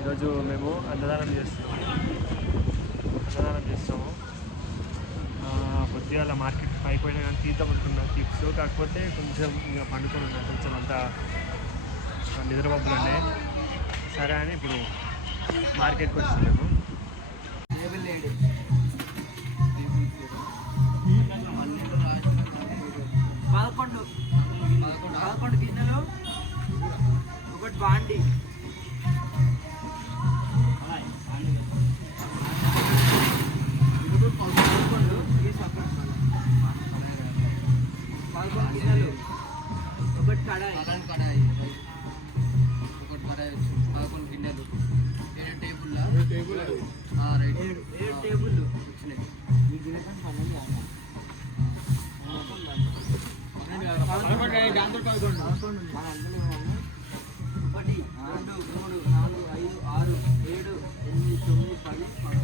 ఈరోజు మేము అన్నదానం చేస్తాము. పొద్దుగాల మార్కెట్ అయిపోయినా కానీ తీద్దాం అనుకున్నా టిప్స్, కాకపోతే కొంచెం ఇక పండుకొని ఉన్నా, కొంచెం అంతా నిద్రబబ్బులు ఉన్నాయి. సరే అని ఇప్పుడు మార్కెట్కి వచ్చినాము. పదకొండు గిన్నెలు, ఒకటి బాండి, ఒకటి కడాయి, ఒకటి కడాయి, ఒకటి 11 గిన్నెలు, 7 టేబుల్లా, 7 టేబుల్ వచ్చినాయి. దాంతో 11, 1, 2, 3, 4, 5, 6, 7, 8, 9, 10, 11.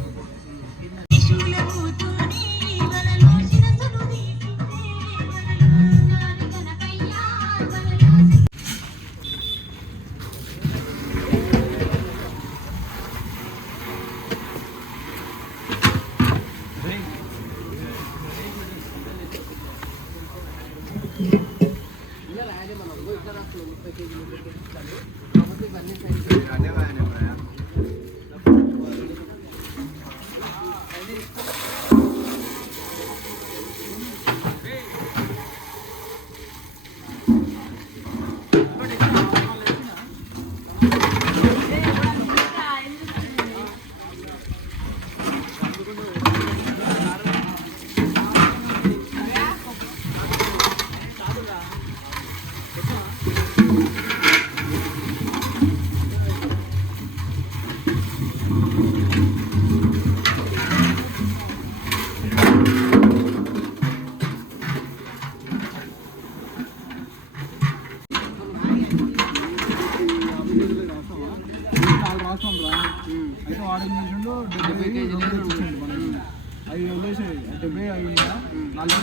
అయితే వాడు చేసిండు 70 కేజీలు అవి వదిలేసాయి 70 అవి 4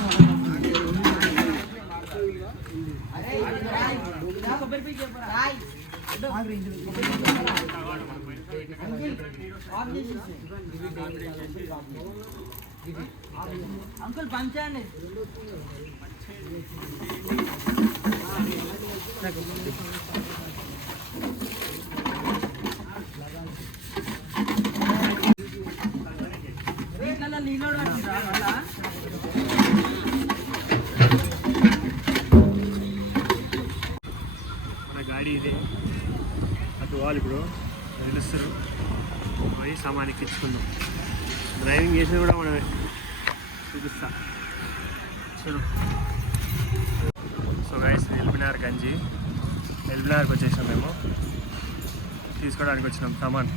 అంకుల్ పంచండి. మన గాడి ఇదే, అటు వాళ్ళు ఇప్పుడు తెలుస్తారు పోయి సామాన్ ఎక్కించుకుందాం. డ్రైవింగ్ చేసేది కూడా మనమే, చూపిస్తా చూడు. సో గైస్ ఎల్బినార్ గంజి, ఎల్బినార్కి వచ్చేసాం మేము, తీసుకోవడానికి వచ్చినాం సామాన్.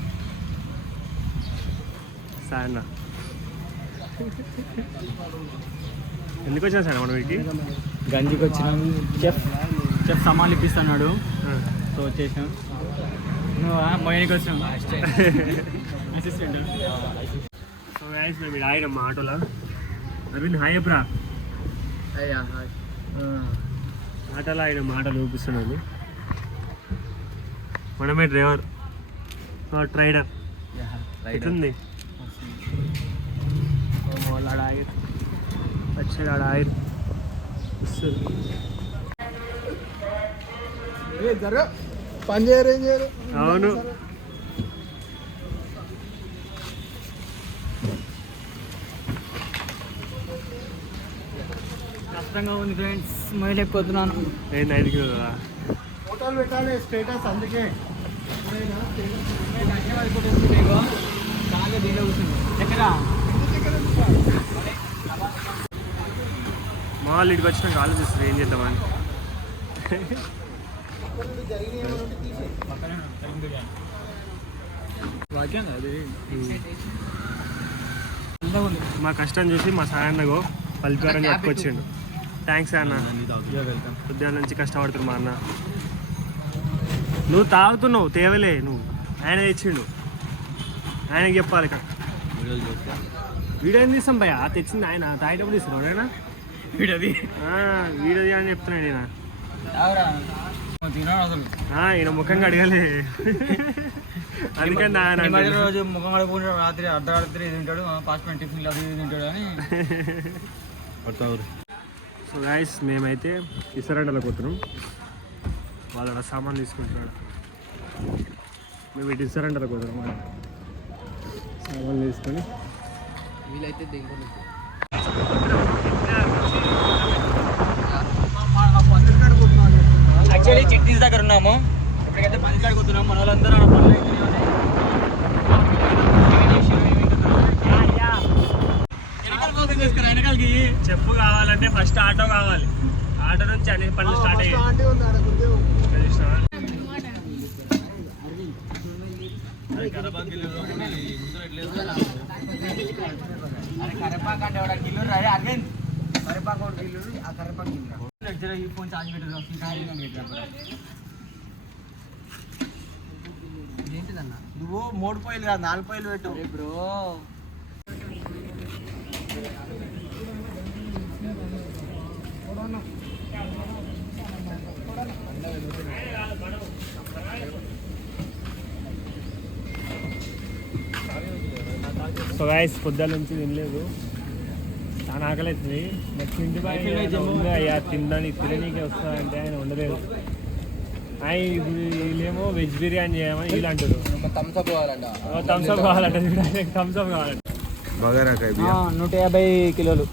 సాయన్న ఎందుకు వచ్చినా సార్ మనం వీటికి గంజికి వచ్చినాం. చెఫ్ సామాన్లు ఇప్పిస్తున్నాడు, సో వచ్చేసాం. మొయ్యనికి వచ్చినాం అసిస్టెంట్. సో గైస్ మేము ఇక్కడ ఆగినాం మా ఆటోలో. అరవింద్ హాయ్ అప్రా. ఆటోలో ఆయన మాటలు చూపిస్తున్నాడు. మనమే డ్రైవర్, ట్రైడర్. ఎట్లుంది వాళ్ళు ఆడ ఆగారు, వచ్చాడు ఆడ ఆగారు. పని చేయరు, ఏం చేయరు. అవును, కష్టంగా ఉంది ఫ్రెండ్స్, మొయ్యలేకపోతున్నాను. నేను 5 కిలోలు ఫోటోలు పెట్టాలి స్టేటస్, అందుకే మా వాళ్ళు ఇక్కడికి వచ్చినాక ఆలోచిస్తుంది ఏం చేద్దామని. మా కష్టం చూసి మా సాయన్నగో పల్లిపారని చెప్పుకొచ్చిండు. థ్యాంక్స్ అన్న, ఉద్యానం నుంచి కష్టపడుతున్నావు మా అన్న. నువ్వు తాగుతున్నావు, తేవలే నువ్వు, ఆయన తెచ్చిండు, ఆయనకి చెప్పాలి ఇక్కడ. వీడియో ఏం తీస్తాం భయ తెచ్చింది ఆయన తాగేటప్పుడు తీసుకున్నాడు ఆయన వీడది వీడియో అని చెప్తున్నాడు నేను తిన్నాడు అసలు ఈయన ముఖంగా అడగాలి అందుకని రోజు ముఖం కడుపుకుంటాడు రాత్రి అర్ధరాత్రి తింటాడు ఫాస్ట్ ఫుడ్ టిఫిన్ అది తింటాడు అని పడతారు. సో గాయస్ మేమైతే ఇసరండలోకి పోతున్నాం. వాళ్ళ సామాన్ తీసుకుంటున్నాడు. మేము ఇటు ఇసరండలోకి పోతున్నాం. సామాన్ తీసుకొని వీలైతే దింకొని యాక్చువల్లీ చిట్టీస్ దగ్గర ఉన్నాము. ఇప్పటికైతే పని కాడికి వస్తున్నాం. మన వాళ్ళందరూ వెనకాలకి చెప్పు కావాలంటే ఫస్ట్ ఆటో కావాలి. ఆటో నుంచి అన్ని పనులు స్టార్ట్ అయ్యాయి. కరేపాకు అంటే ఒక కిలో రా అగైన్ కరేపాకు ఒక కిలో ఆ కరేపాకు కిలో ఈ ఫోన్ ఛార్జ్ పెట్టదు. ఏంటిదన్నా నువ్వు 3 పాయలు కాదు 4 పాయలు పెట్టు బ్రో. సో గాయస్ పొద్దుల నుంచి తినలేదు. చాలా ఆకలి అవుతుంది. నెక్స్ట్ ఇంటి ఉంది అయ్యా తిననీకే వస్తాయంటే ఆయన ఉండలేదు. వీళ్ళేమో వెజ్ బిర్యానీ చేయమని వీళ్ళు అంటారు. థమ్స్అప్ కావాలంట. థమ్స్అప్ కావాలంట. థమ్స్అప్ కావాలంట. 150 కిలోలు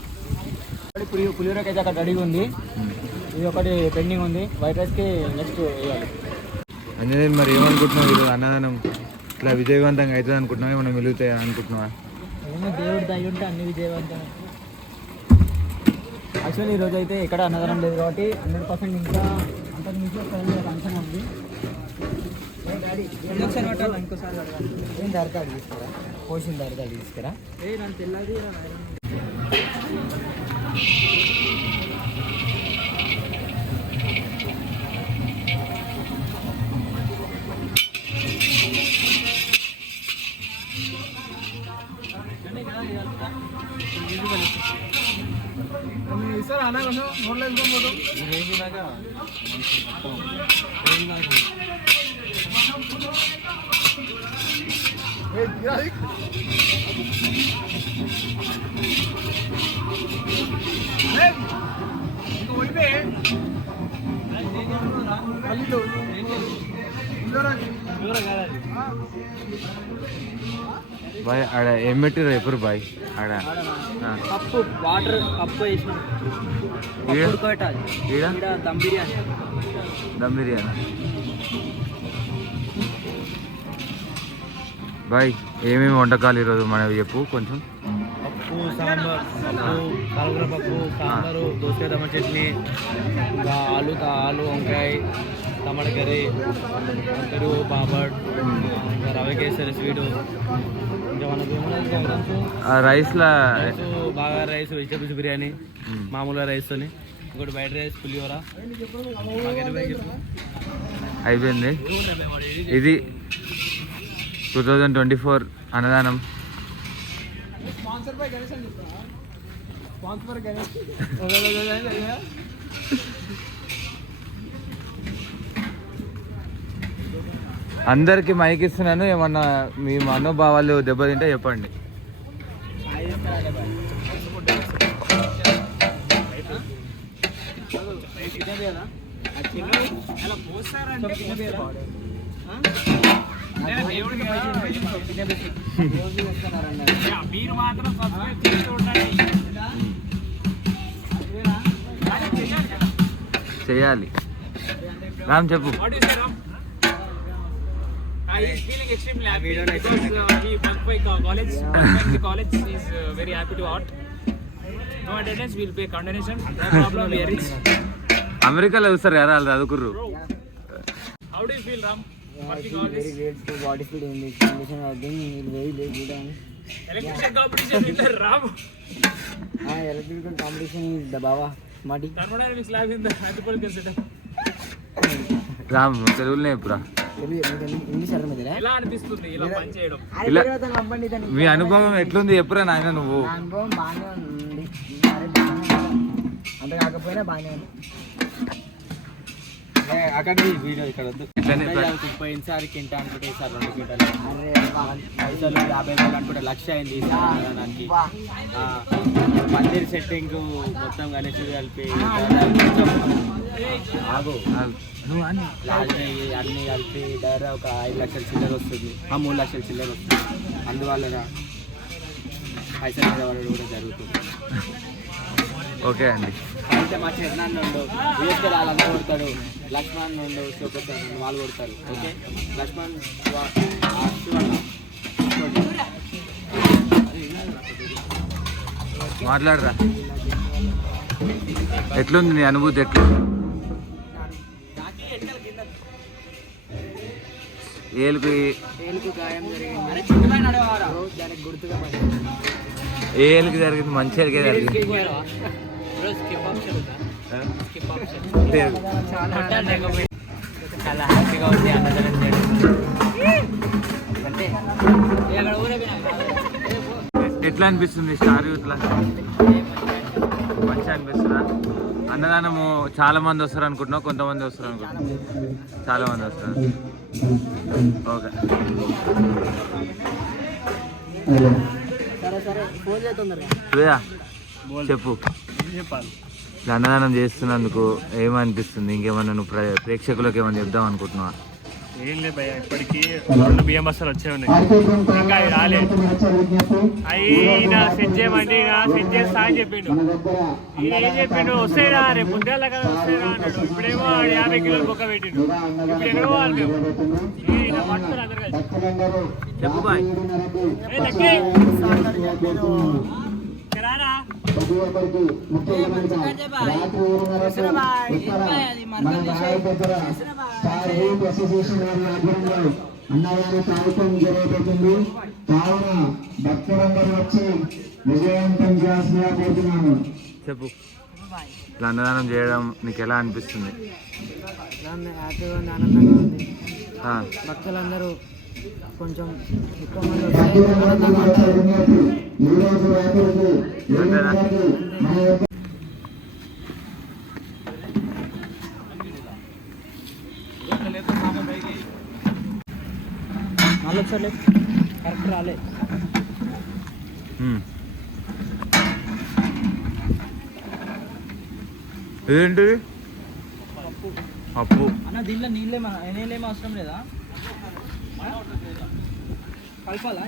పులిహోరకి అయితే అక్కడ రెడీగా ఉంది. ఇది ఒకటి పెండింగ్ ఉంది. వైట్ రైస్కి నెక్స్ట్ వేయాలి. అంజనేయులు మరి ఏమనుకుంటున్నావు? ఈరోజు అన్నదానం ఇట్లా విజయవంతంగా అవుతుంది అనుకుంటున్నావా? ఏమైనా మిగులుతాయి అనుకుంటున్నావా? ఏమో దేవుడు దయ ఉంటే అన్ని విజయవంతం. యాక్చువల్లీ ఈరోజు అయితే ఎక్కడ అన్నదానం లేదు కాబట్టి 100% ఇంకా అంతకు మించి ఫంక్షన్ ఉంది. ఇంకోసారి ఏం దరకాడు తీసుకురా, పోసిన దరకాడు తీసుకురా. నన్ను తెల్లది సార్ అన్నా కొంచెం నోట్లో వేసుకోబోదు. బాయ్ ఆడ ఏం పెట్టిరు ఎప్పుడు బాయ్ ఆడ కప్పు వాటర్ కప్పు వేసినాం. ఉడకబెట్టాలి. దమ్ బిర్యానీ. దమ్ బిర్యానీ బాయ్. ఏమేమి వంటకాలు ఈరోజు మనవి చెప్పు కొంచెం. పప్పు సాంబార్, పప్పు కలగూర పప్పు, సాంబారు, దోసకాయ టమాటా చట్నీ, ఇంకా ఆలు వంకాయ, టమాటా కర్రీ, పెరుగు, పాపడ్, ఇంకా రవ్వ కేసరి స్వీటు, ఇంకా మనకు రైస్లా బాగా రైస్, వెజిటబుల్స్ బిర్యానీ, మామూలుగా రైస్తోని, ఇంకోటి వైట్ రైస్, పులిహోర అయిపోయింది. ఇది 2024 అన్నదానం. అందరికి మైక్ ఇస్తున్నాను. ఏమన్నా మీ మనోభావాలు దెబ్బతింటే చెప్పండి. మీరు మాత్రం చేయాలి. రామ్ చెప్పు. I is feeling extremely happy because we work by college. The college is very happy to art. No attendance, we'll pay condonation. No problem, we are rich. అమెరికాలో చూస్తారు కదా వాళ్ళు చదువుకుర్రు. How do you feel, Ram? Working all this? Very great to participate in this competition. I think very good and Electrician competition with the Ram. electrical competition is the Baba Smarty. Thermodynamics lab in the Anthropological Center. Ram తెలుగులోనే ఎప్పుడా English అర్థమైందా? ఎలా అనిపిస్తుంది ఇలా పని చేయడం? ఇలా- పంపండి దాన్ని. మీ అనుభవం ఎట్లుంది ఎప్పుడైనా నాయన నువ్వు? నా అనుభవం బాగానే ఉంది. సరే, బాగానే ఉంది. అంత కాకపోయినా బాగానే ఉంది. అక్కడ వీడియో ఇక్కడ వద్దు. ఇట్లనే పోయినసారి కింటా అనుకుంటే ఈసారి 2 కింటాలు. అరే బా. పైసలు 50,000 అనుకుంటే 1,00,000 అయింది దానికి. బా. పందిరి సెట్టింగ్ మొత్తం గణేష్ కలిపి ఆగు నువ్వు అని లాస్ట్ అన్ని కలిపి డైరెక్ట్ ఒక 5 లక్షల చిల్లర వస్తుంది. 3 లక్షల చిల్లర వస్తుంది. అందువల్ల పైసలు మీద పడడం కూడా జరుగుతుంది. ఓకే అండి. అయితే మా చిరణాన్ని ఉండు యూఎస్కే వాళ్ళంతా కొడతాడు. లక్ష్మణ్ నుండు చూపిస్తాడు, వాళ్ళు కొడతారు. ఓకే లక్ష్మణ్ మాట్లాడరా, ఎట్లుంది నీ అనుభూతి? ఎట్లుంది? ఏలుకు గాయం జరిగింది. దానికి గుర్తుగా ఏ ఏలుకి జరిగింది? మంచి ఏలుకే జరిగింది. లేదు. చాలా హ్యాపీగా ఉంది అన్నదానం చేయడం. అంటే ఎట్లా అనిపిస్తుంది స్టార్ యూత్లా? మంచిగా అనిపిస్తుందా? అన్నదానము చాలా మంది వస్తారు అనుకుంటున్నావు, కొంతమంది వస్తారు అనుకుంటున్నావు? చాలా మంది వస్తారు. ఓకే సరే సరే ఫోన్ చేస్తుందరు. శ్రేయా చెప్పు, చెప్పాలి. ఇట్లా అన్నదానం చేస్తున్నందుకు ఏమనిపిస్తుంది? ఇంకేమన్నా నువ్వు ప్రేక్షకులకు ఏమన్నా చెప్దాం అనుకుంటున్నావా? ఏం లేదు భయ్య, ఇప్పటికీ 2 బియ్యం బస్తాలు వచ్చే ఉన్నాయి, ఇంకా అవి రాలేదు. అవి ఈయన సెట్ చేయమంటే ఈయన సెట్ చేస్తా అని చెప్పిండు. ఈయన ఏం చెప్పిండు, వస్తాయిరా రేపు పొద్దున్న కదా వస్తాయిరా అన్నాడు. ఇప్పుడేమో 50 కిలోలు బొక్క పెట్టిండు. ఇప్పుడు ఎక్కడ పోవాలి మేము? ఈయన పట్టుకుని అందరు కలిసి చెప్పు బాయ్. రారా అన్నదాన కార్యక్రమం జరగబోతుంది. కావున భక్తులందరూ వచ్చి విజయవంతం చేయాల్సిందిగా కోరుతున్నాను. చెప్పు, ఇట్లా అన్నదానం చేయడం నీకు ఎలా అనిపిస్తుంది? హ్యాపీగా ఉంది, ఆనందంగా ఉంది. ఆ, భక్తులందరూ కొంచెం ఎక్కువ మంది ఈరోజు రాత్రికి అంతేనా? మన యొక్క నాలుగు కరెక్ట్ రాలే. ఇదేంటిది? అప్పు. అన్న దీంట్లో నీళ్ళేమో అవసరం లేదా? కలపాలా?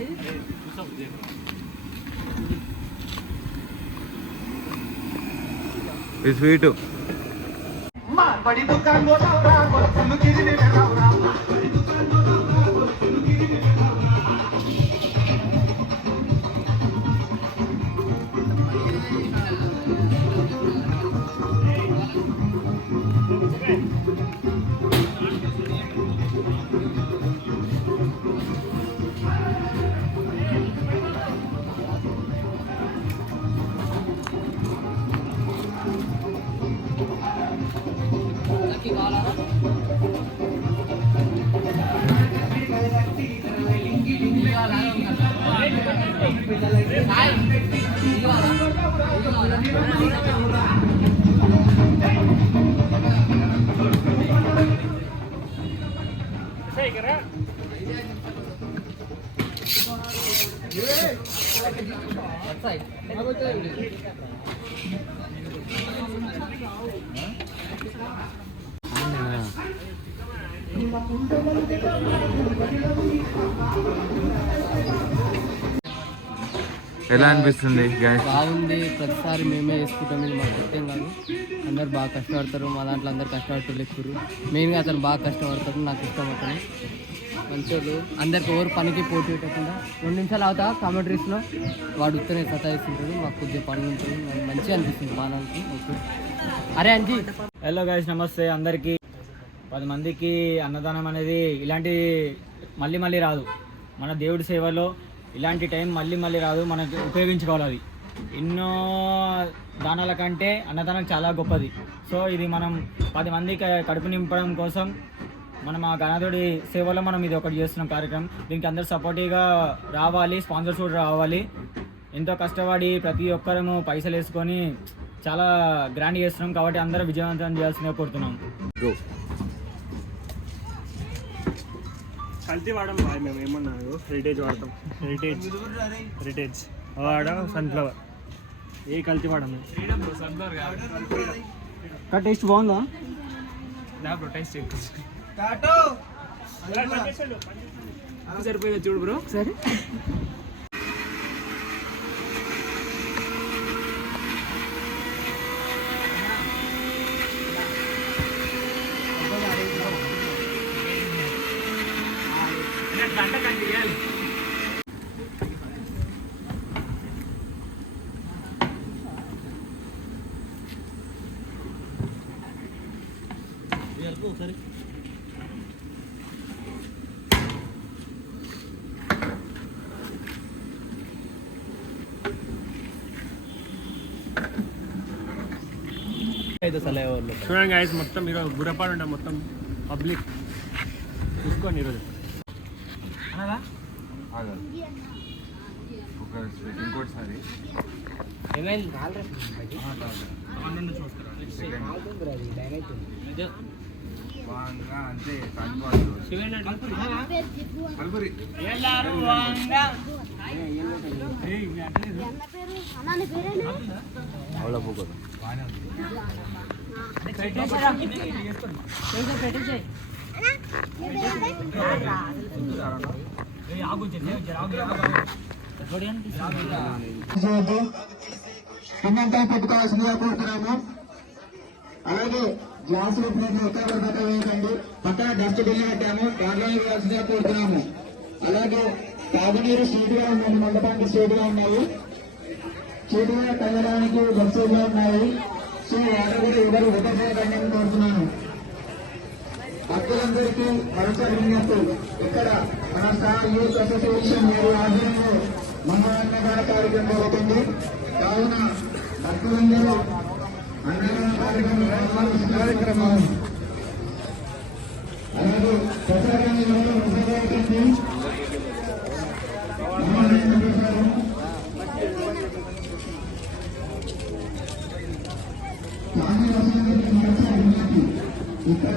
ఇది స్వీటు. ఎలా అనిపిస్తుంది గణేష్? బాగుంది. ప్రతిసారి మేమే వేసుకుంటాం, ఇది మాకు సత్యం కాదు. అందరు బాగా కష్టపడతారు, మా దాంట్లో అందరు కష్టపడుతూ ఎక్కురు. మెయిన్గా అతను బాగా కష్టపడతాడు, నాకు ఇష్టం అతను. మంచోళ్ళు, అందరికి ఎవరు పనికి పోటీ పెట్టకుండా 2 నిమిషాలు అవుతా కామెంటరీస్లో వాడు ఉత్తనే సతాయిస్తుంటాడు. మాకు కొద్దిగా పనులు ఉంటుంది, మంచిగా అనిపిస్తుంది బాగా. ఓకే అరే అంజీ. హలో గైస్, నమస్తే అందరికీ. 10 మందికి అన్నదానం అనేది ఇలాంటి మళ్ళీ రాదు. మన దేవుడి సేవలో ఇలాంటి టైం మళ్ళీ రాదు, మనకి ఉపయోగించుకోవాలి. అది ఎన్నో దానాల కంటే అన్నదానం చాలా గొప్పది. సో ఇది మనం 10 మందికి కడుపు నింపడం కోసం మనం ఆ గణాథుడి సేవలో మనం ఇది ఒకటి చేస్తున్నాం కార్యక్రమం. దీనికి అందరూ సపోర్టివ్గా రావాలి, స్పాన్సర్స్ కూడా రావాలి. ఎంతో కష్టపడి ప్రతి ఒక్కరము పైసలు వేసుకొని చాలా గ్రాండ్ చేస్తున్నాం కాబట్టి అందరూ విజయవంతం చేయాల్సిందిగా కోరుతున్నాం. కల్తీ వాడడం బాగా మేము ఏమన్నాడు హెరిటేజ్ వాడతాం. హెరిటేజ్ వాడ సన్ఫ్లవర్ ఏ కల్తీ వాడడం టేస్ట్ బాగుందా? సరిపోయిందా చూడు బ్రో ఒకసారి. చూడండి గాయస్, మొత్తం ఈరోజు గుర్రపాడు ఉంటాం, మొత్తం పబ్లిక్ చూసుకోండి ఈరోజు. ఇంకోటిసారి అంతే పిన్నంతా పెట్టుకోవాల్సిందిగా కోరుతున్నాము. అలాగే గ్లాసులు ప్లేట్లు ఎక్కడ పక్క వేయకండి. పక్కన డస్ట్ బిల్లు పెట్టాము, దాంట్లో వేయాల్సిందిగా కోరుతున్నాము. అలాగే తాగునీరు స్ట్రీట్గా ఉన్నాయి, మండపానికి స్ట్రీట్గా ఉన్నాయి, చేతిగా తగ్గడానికి బస్సులుగా ఉన్నాయి. సో వాటర్ కూడా ఎవరు ఉపయోగపడండి అని కోరుతున్నాను. భక్తులందరికీ మరోసారి విజ్ఞప్తి, ఇక్కడ మన స్టార్ యూత్ అసోసియేషన్ మరియు ఆధ్వర్యంలో మహాన్నదాన కార్యక్రమం జరుగుతుంది. కావున భక్తులందరూ అన్నదాన కార్యక్రమం అలాగే ప్రసాదాన్ని ఉపయోగించి ఇక్కడ